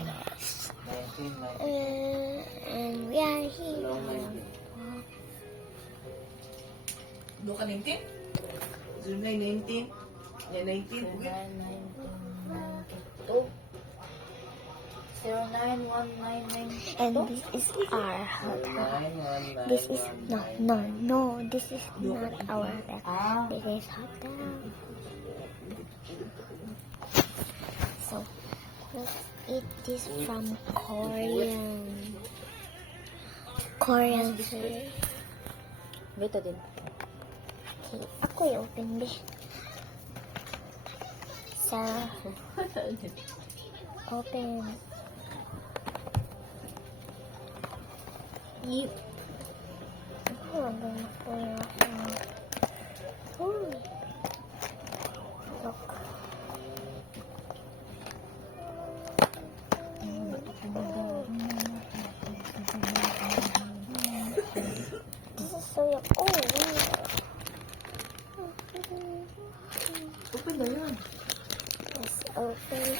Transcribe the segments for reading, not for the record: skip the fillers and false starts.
guess. 1990. And we are here. Doon ka 19? July 19? Yeah, 19. July 1992. 091992. And this is our hotel. 919. This is no. This is not our hotel. Ah. This is hotel. So let's eat this from Korean food. Dito din. Okay, ako i-open this. So open. Eat. Oh, I'm gonna pull it off now. Ooh. Look. This is so yum. Oh, Open na yun. let's open.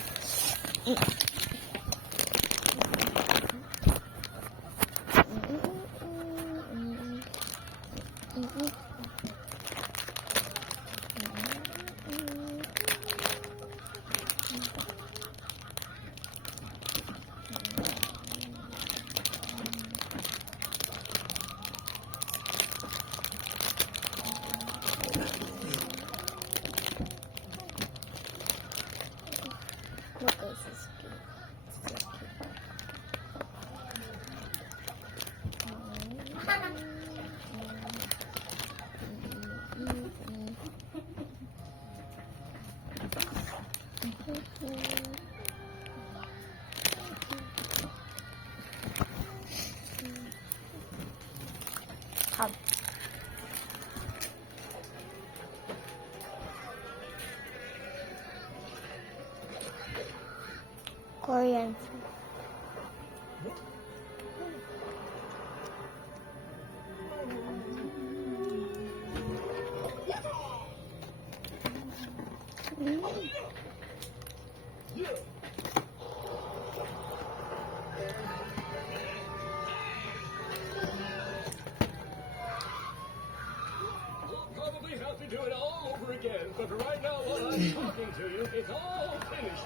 Look, this is cute. It's so cute. Come. Korean food. Probably have to do it all over again, but right now while I'm talking to you, it's all finished.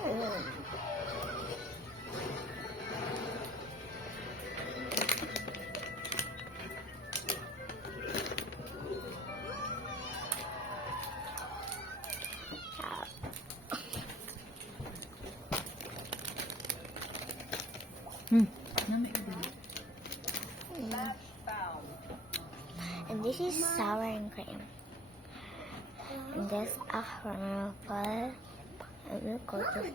And this is sour and cream. And this akron pie. And we'll go to the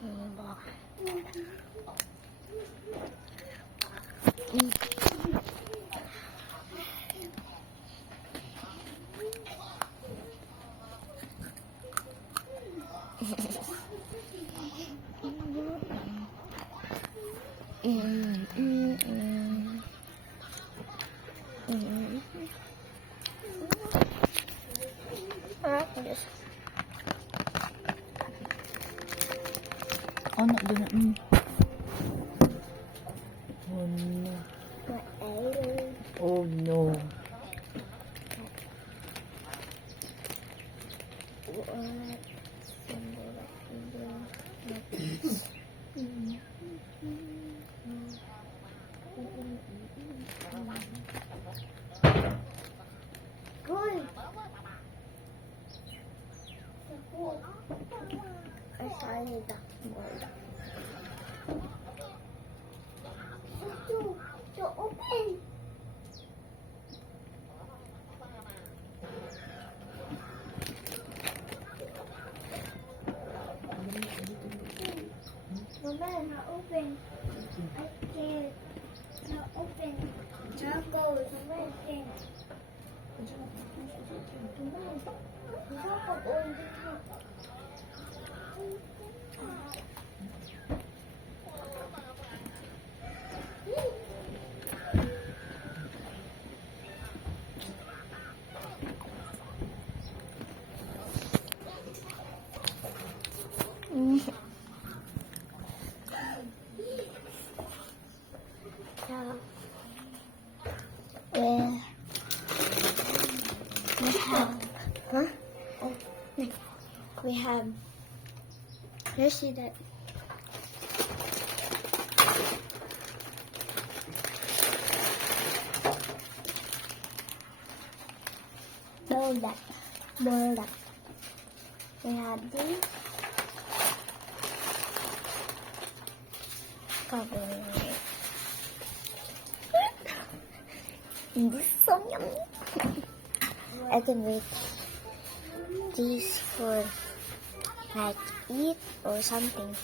Just Oh, no, doon na. Oh, no. Oh, no. open. Mama, not open. I can't. Not open. Not go. Mama, I can't. see that. Bulldog. Bulldog. We have these. Covering it. And this is so yummy. I can wait these for like eat or something.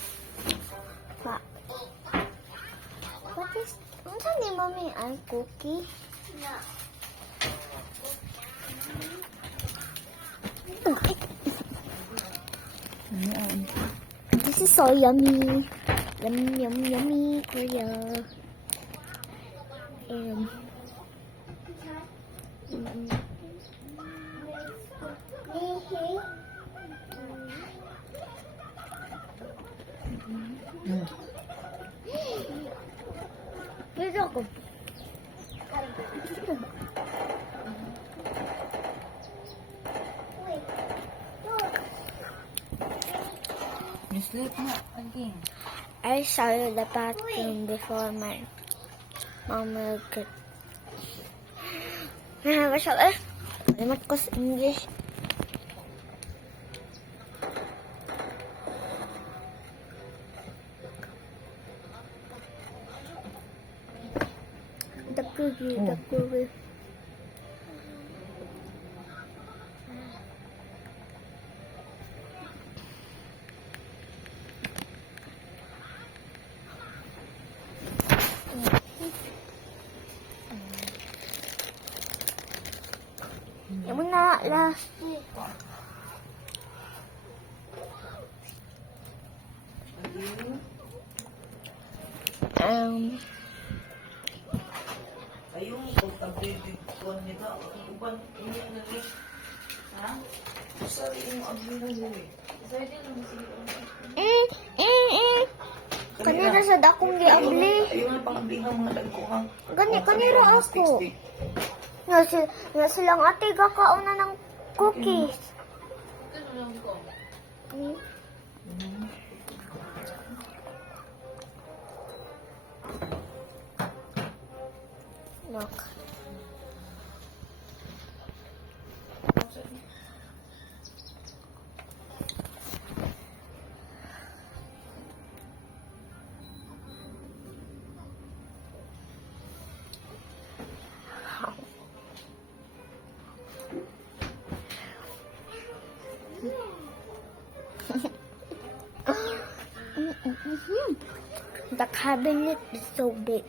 But what is what's the name of me? A cookie? This is so yummy. Yum, yum, yummy, Korea. And Dito ako. You sleep na again. I saw the bathroom before my mom will get. Masya Allah. Limat ko sa English. The cookie. Yung na last. Ayun, pag-updated ko nito. Uban, hindi na rin. Ha? Sorry, yung abli na rin eh. Kanina sa dakong giabli. Ayun na pang abli ng mga dagkuhang. Kaniro ako. Nga silang ate kakauna ng cookies. Look. The cabinet is so big.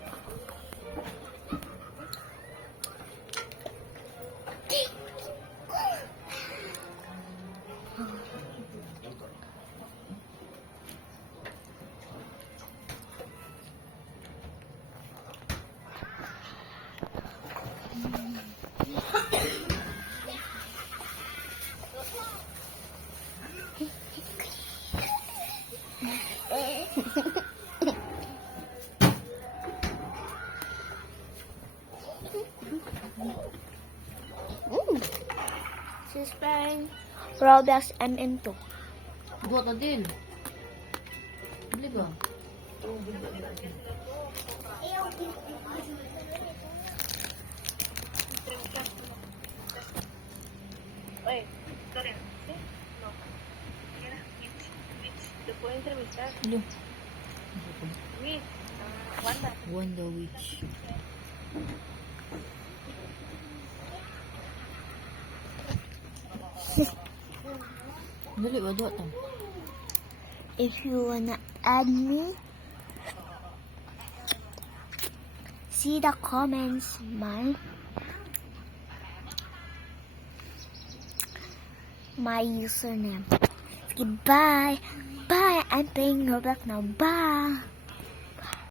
She's playing Roblox MM2. Buat na din. Bili ba? Hello. Wanda Witch. Dali ba doon to? If you wanna add me, see the comments, my username. Okay, bye. Bye. I'm playing Roblox now. Bye.